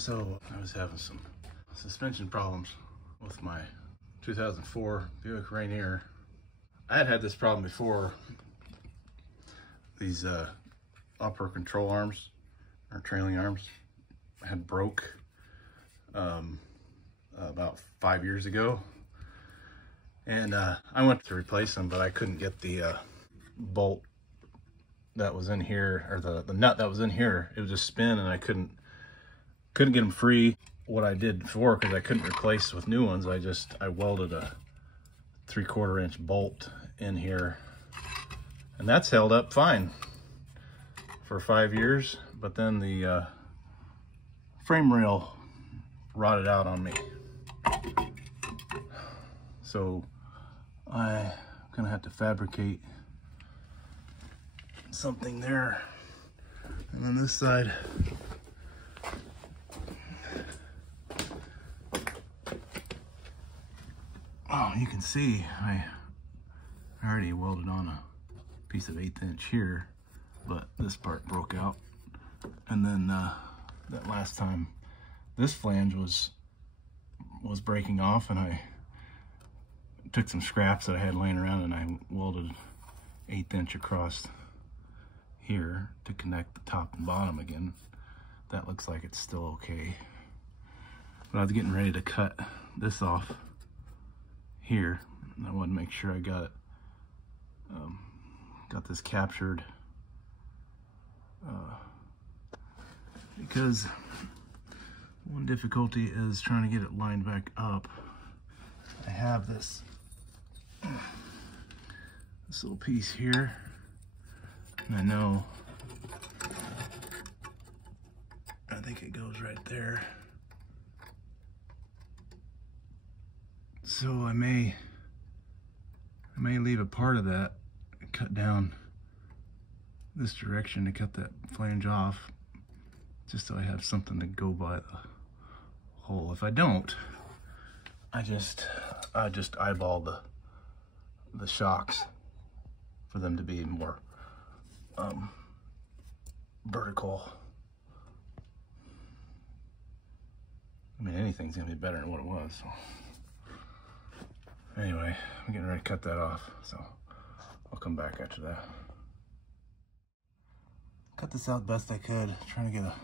So I was having some suspension problems with my 2004 Buick Rainier. I had this problem before. These upper control arms, or trailing arms, had broke about 5 years ago. And I went to replace them, but I couldn't get the bolt that was in here, or the nut that was in here. It would just spin, and I couldn't get them free. What I did before, because I couldn't replace with new ones, I welded a 3/4 inch bolt in here, and that's held up fine for 5 years. But then the frame rail rotted out on me, so I'm gonna have to fabricate something there. And then this side, oh, you can see I already welded on a piece of 1/8 inch here, but this part broke out. And then that last time, this flange was breaking off, and I took some scraps that I had laying around, and I welded 1/8 inch across here to connect the top and bottom again. That looks like it's still okay. But I was getting ready to cut this off here, and I wanted to make sure I got it, got this captured, because one difficulty is trying to get it lined back up. I have this little piece here, and I think it goes right there. So I may leave a part of that and cut down this direction to cut that flange off, just so I have something to go by the hole. If I don't, I just eyeball the shocks for them to be more vertical. I mean, anything's gonna be better than what it was. So. Anyway, I'm getting ready to cut that off, so I'll come back after that. Cut this out best I could, trying to get a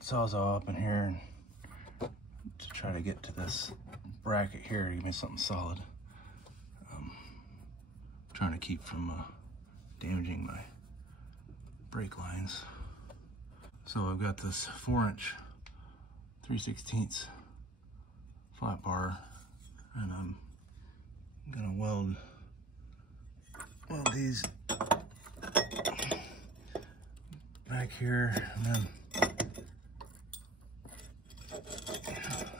sawzall up in here and to try to get to this bracket here to give me something solid. Trying to keep from damaging my brake lines. So I've got this 4-inch 3/16 flat bar, and I'm gonna weld these back here, and then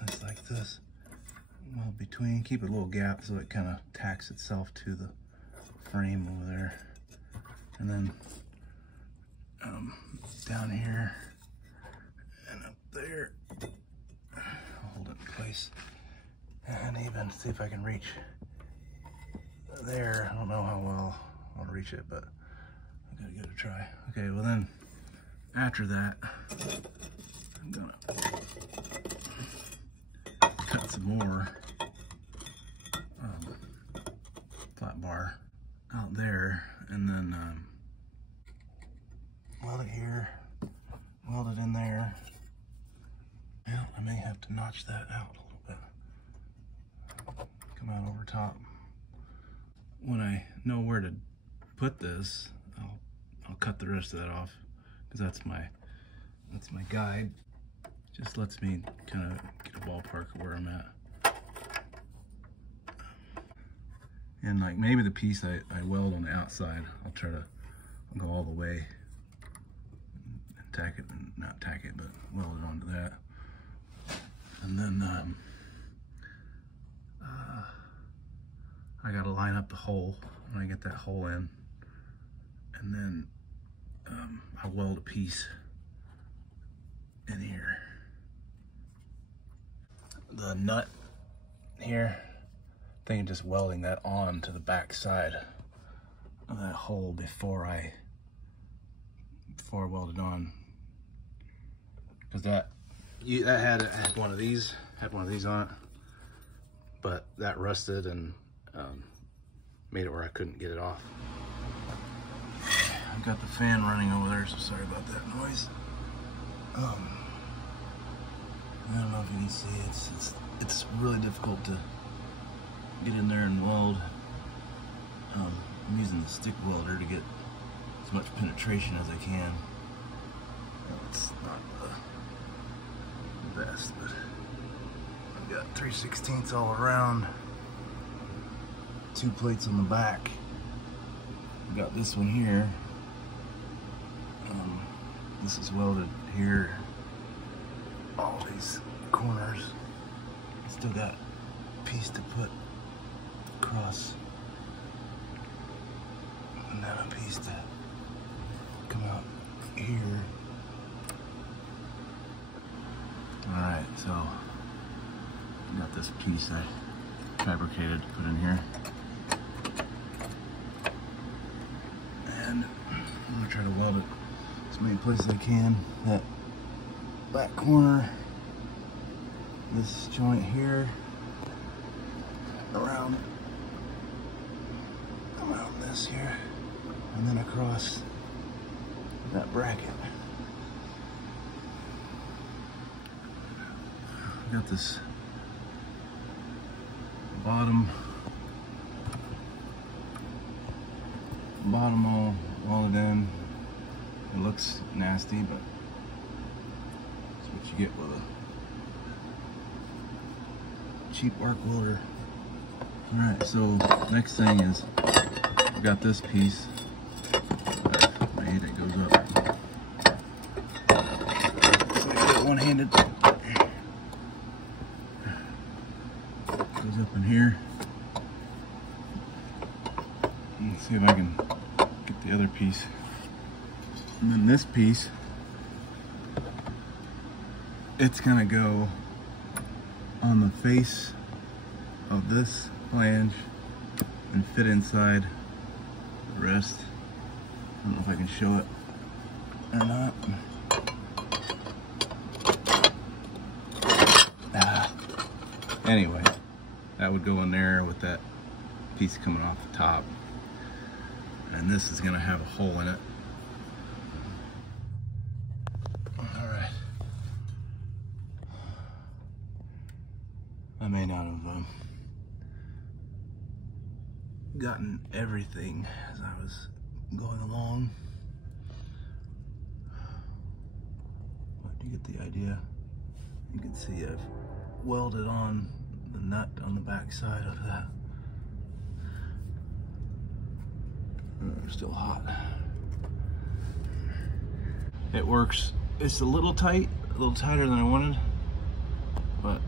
it's like this. Weld between, keep a little gap so it kind of tacks itself to the frame over there, and then down here and up there, I'll hold it in place, and even see if I can reach there. I don't know how well I'll reach it, but I gotta give it a try. Okay, well then after that, I'm gonna cut some more flat bar out there, and then weld it here, weld it in there. Well, I may have to notch that out a little bit, come out over top. When I know where to put this, I'll cut the rest of that off, because that's my guide. Just lets me kind of get a ballpark of where I'm at. And like maybe the piece I weld on the outside, I'll go all the way and tack it, and not tack it, but weld it onto that. And then I gotta line up the hole when I get that hole in, and then I weld a piece in here. The nut here, thinking just welding that on to the back side of that hole before I weld it on, because that had one of these on it, but that rusted and made it where I couldn't get it off. I've got the fan running over there, so sorry about that noise. I don't know if you can see, it's really difficult to get in there and weld. I'm using the stick welder to get as much penetration as I can. It's not the best, but I've got 3/16 all around, 2 plates on the back. I've got this one here. This is welded here. All these corners. Still got a piece to put across, and then a piece to come out here. Alright, so I got this piece I fabricated to put in here. And I'm gonna try to weld it as many places as I can. That back corner, this joint here, around this here, and then across that bracket. Got this bottom all welded in. It looks nasty, but that's what you get with a cheap arc welder. Alright, so next thing is I've got this piece made. It goes up. So I get it one-handed. Goes up in here. Let's see if I can get the other piece. And then this piece, it's gonna go on the face of this flange and fit inside the rest. I don't know if I can show it or not. Anyway, that would go in there with that piece coming off the top. And this is gonna have a hole in it. Alright. I may not have gotten everything as I was going along, but you get the idea. You can see I've welded on the nut on the back side of that. They're still hot. It works. It's a little tight, a little tighter than I wanted, but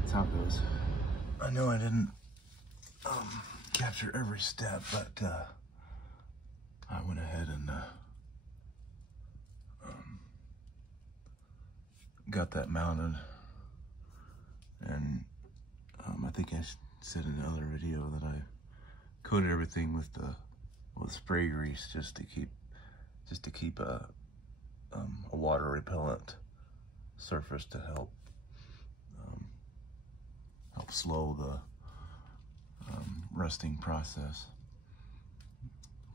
that's how it goes. I know I didn't capture every step, but I went ahead and got that mounted, and I think I said in another video that I coated everything with spray grease just to keep a water repellent surface to help slow the rusting process.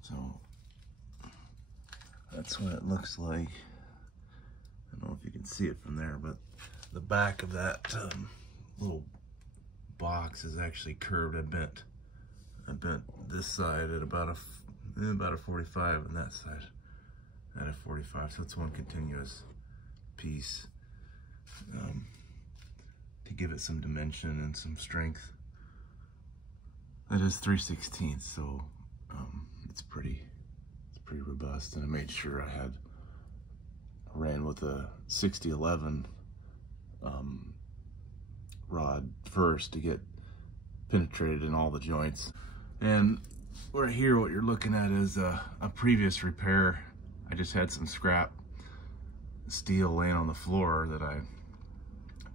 So that's what it looks like. I don't know if you can see it from there, but the back of that little box is actually curved. I bent this side at about a 45 and that side at a 45. So it's one continuous piece to give it some dimension and some strength. That is 3/16, so it's pretty robust. And I made sure I ran with a 6011 rod first to get penetrated in all the joints. And right here, what you're looking at is a previous repair. I just had some scrap steel laying on the floor that I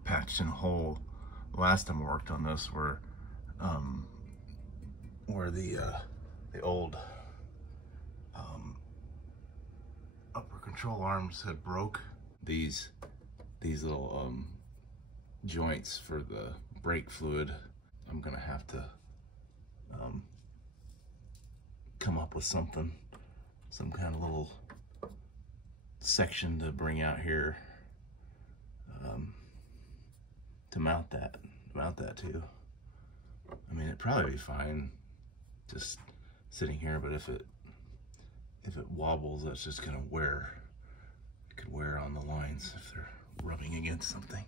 patched in a hole. The last time I worked on this where the old upper control arms had broke. These little joints for the brake fluid, I'm gonna have to come up with some kind of little section to bring out here to mount that to. I mean, it'd probably be fine just sitting here, but if it wobbles, that's just gonna wear. It could wear on the lines if they're rubbing against something.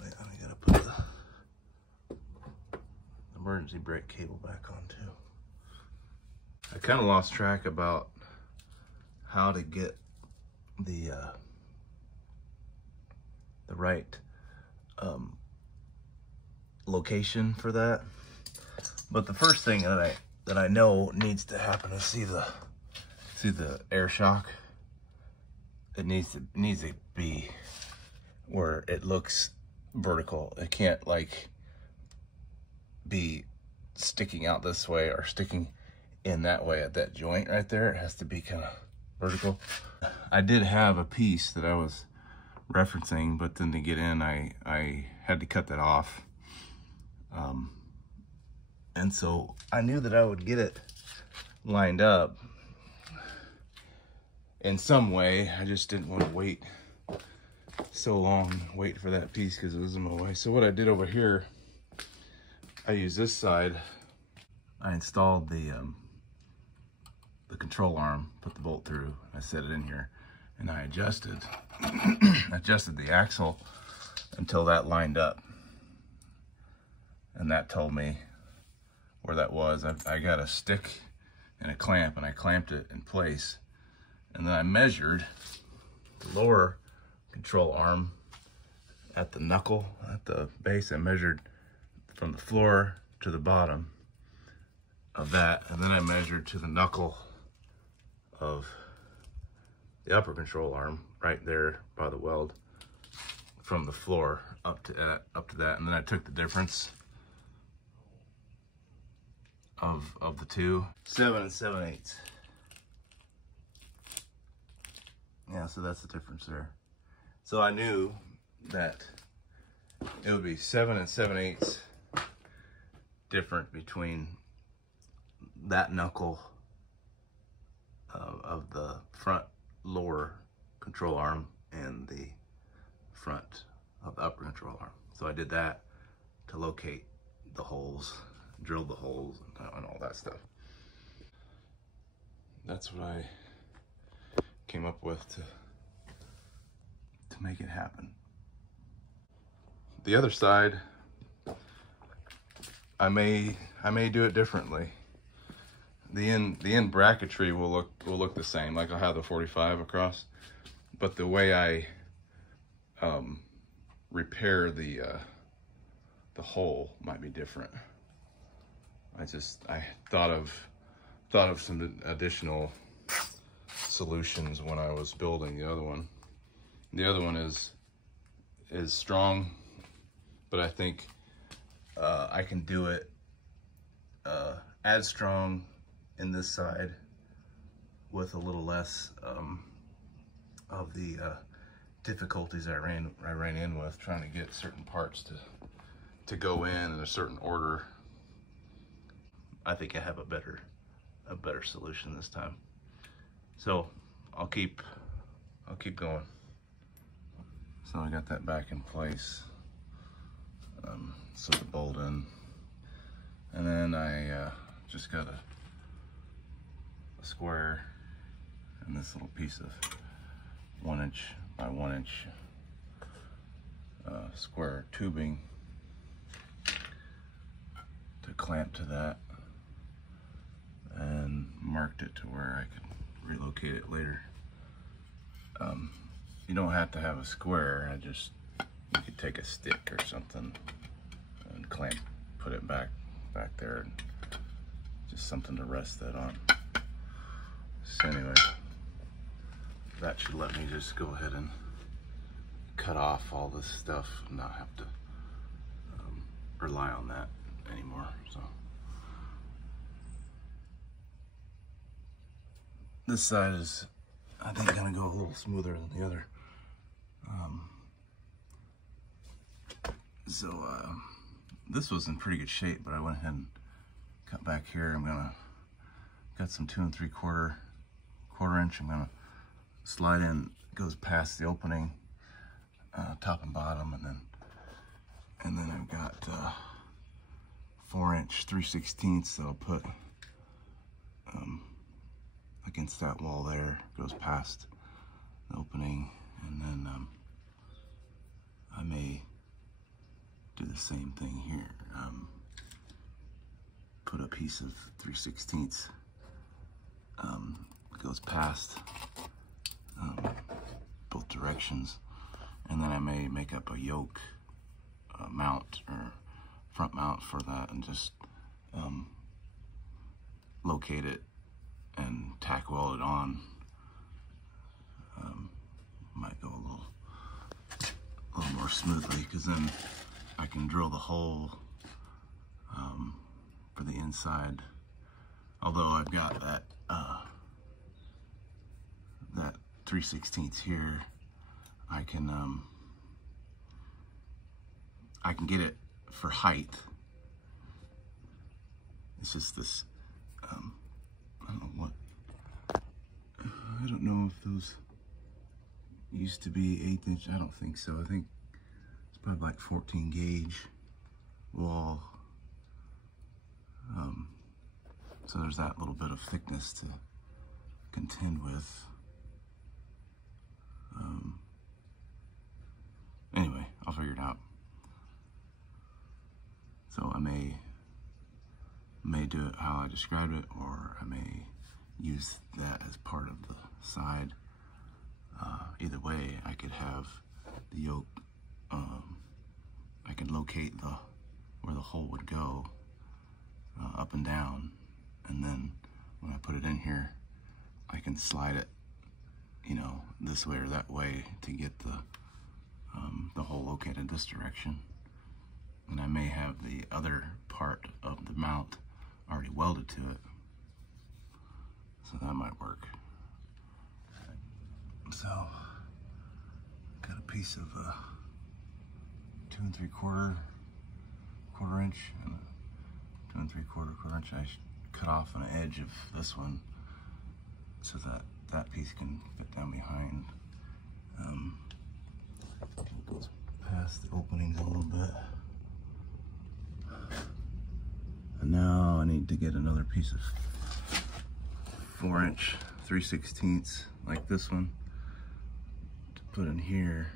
I gotta put the emergency brake cable back on too. I kind of lost track about how to get the right location for that, but the first thing that I know needs to happen is see the air shock. It needs to be where it looks vertical. It can't like be sticking out this way or sticking in that way at that joint right there. It has to be kind of vertical. I did have a piece that I was referencing, but then to get in, I had to cut that off. And so I knew that I would get it lined up in some way. I just didn't want to wait so long, wait for that piece because it was in my way. So what I did over here, I used this side. I installed the control arm, put the bolt through, I set it in here, and I adjusted the axle until that lined up. And that told me where that was. I got a stick and a clamp, and I clamped it in place. And then I measured the lower control arm at the knuckle, at the base. I measured from the floor to the bottom of that, and then I measured to the knuckle of the upper control arm right there by the weld, from the floor up to that, and then I took the difference of the two, 7 7/8. Yeah, so that's the difference there. So I knew that it would be 7 7/8 different between that knuckle of the front lower control arm and the front of the upper control arm. So I did that to locate the holes, drilled the holes and all that stuff. That's what I came up with to make it happen. The other side, I may do it differently. The end bracketry will look the same, like I'll have the 45 across, but the way I repair the hole might be different. I thought of some additional solutions when I was building the other one. The other one is strong, but I think I can do it as strong in this side with a little less of the difficulties I ran in with trying to get certain parts to go in a certain order. I think I have a better solution this time. So I'll keep going. So I got that back in place. So the bolt in, and then I just got a square and this little piece of 1 inch by 1 inch square tubing to clamp to that, and marked it to where I could relocate it later. You don't have to have a square. You could take a stick or something and put it back there, and just something to rest that on. So anyway, that should let me just go ahead and cut off all this stuff and not have to rely on that anymore. So this side I think gonna go a little smoother than the other. This was in pretty good shape, but I went ahead and cut back here. Got some 2 3/4 inch. I'm gonna slide in, goes past the opening, top and bottom, and then I've got 4 inch 3/16 that I'll put against that wall there, goes past the opening, and then I may do the same thing here. Put a piece of 3/16 goes past both directions, and then I may make up a yoke mount or front mount for that, and just locate it and tack weld it on. Might go a little more smoothly, because then I can drill the hole for the inside. Although I've got that 3/16 here, I can get it for height. It's just this, I don't know if those used to be 1/8 inch. I don't think so. I think it's probably like 14 gauge wall. So there's that little bit of thickness to contend with. Anyway, I'll figure it out. So I may do it how I described it, or I may use that as part of the side. Either way, I could have the yoke, I could locate where the hole would go, up and down, and then when I put it in here, I can slide it, you know, this way or that way to get the hole located this direction. And I may have the other part of the mount already welded to it, so that might work. So, got a piece of 2 3/4 inch and 2 3/4 inch. I cut off an edge of this one so that piece can fit down behind. It goes past the openings a little bit. And now I need to get another piece of 4 inch 3/16 like this one to put in here.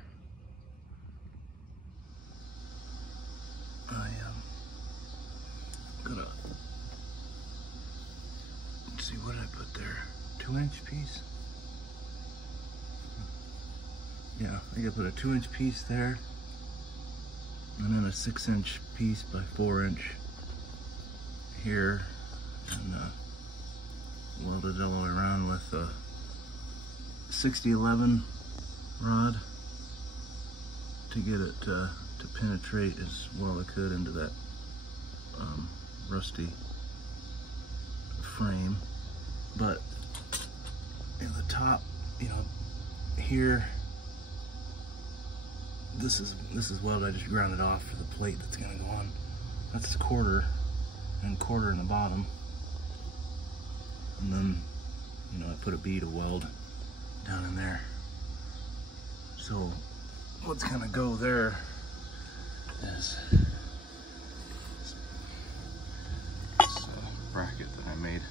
I am gonna, let's see, what did I put there? 2 inch piece? Yeah, I gotta put a 2 inch piece there, and then a 6 inch piece by 4 inch here, and weld it all the way around with a 6011 rod to get it to penetrate as well as I could into that rusty frame. But in the top, you know, here, this is weld. I just ground it off for the plate that's gonna go on. That's a quarter and quarter in the bottom, and then, you know, I put a bead of weld down in there. So what's gonna go there is this bracket that I made.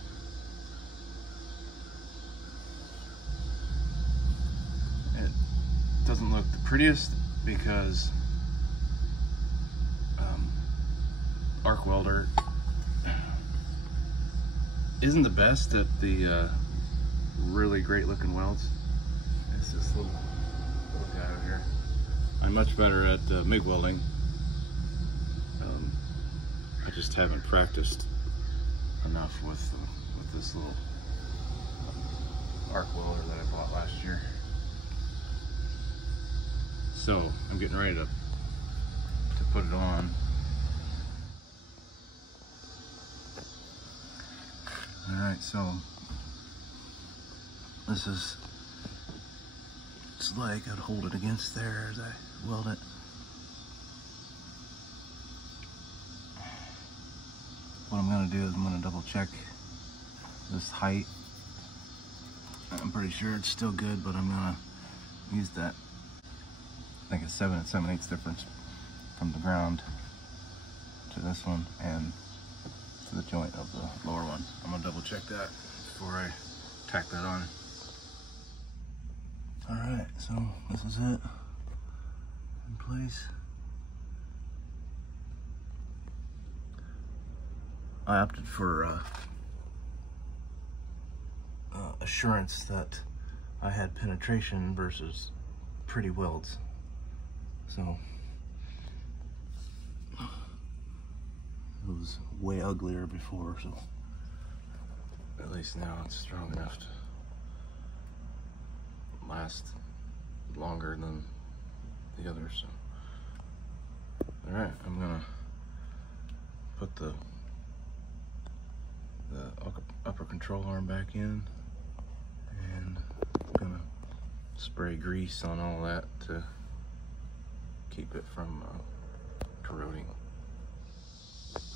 It doesn't look the prettiest because arc welder isn't the best at the really great looking welds. It's this little guy over here. I'm much better at MIG welding. I just haven't practiced enough with this little arc welder that I bought last year. So I'm getting ready to put it on. All right, so this is looks like. I'd hold it against there as I weld it. What I'm gonna do is I'm gonna double check this height. I'm pretty sure it's still good, but I'm gonna use that, I think it's 7 7/8 difference from the ground to this one and to the joint of the lower one. I'm gonna double check that before I tack that on. All right, so this is it in place. I opted for assurance that I had penetration versus pretty welds. So it was way uglier before, so at least now it's strong enough to last longer than the others. So, all right, I'm gonna put the upper control arm back in, and I'm gonna spray grease on all that to keep it from corroding.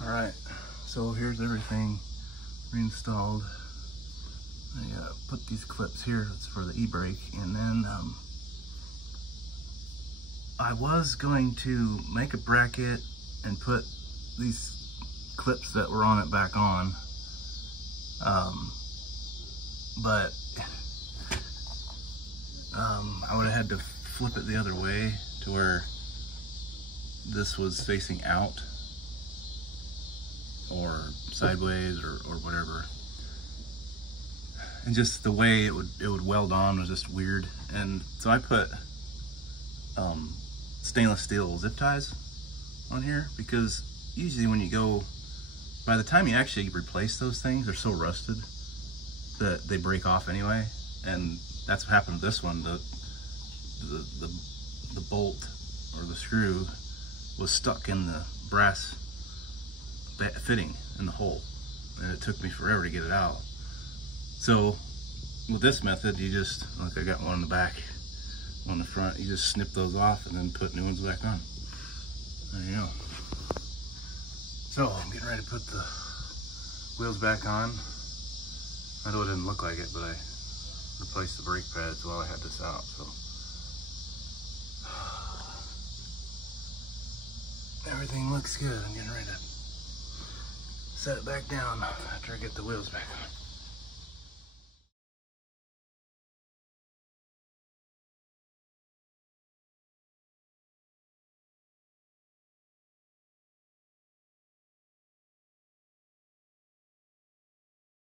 All right, so here's everything reinstalled. I put these clips here, it's for the e-brake, and then I was going to make a bracket and put these clips that were on it back on, but I would have had to flip it the other way to where this was facing out or sideways or whatever. And just the way it would weld on was just weird. And so I put stainless steel zip ties on here, because usually when you go, by the time you actually replace those things, they're so rusted that they break off anyway. And that's what happened with this one. The bolt or the screw was stuck in the brass fitting in the hole, and it took me forever to get it out. So with this method, you just, like I got one in the back, one in the front, you just snip those off and then put new ones back on. There you go. So I'm getting ready to put the wheels back on. I know it didn't look like it, but I replaced the brake pads while I had this out, so. Everything looks good. I'm getting ready to set it back down after I get the wheels back on.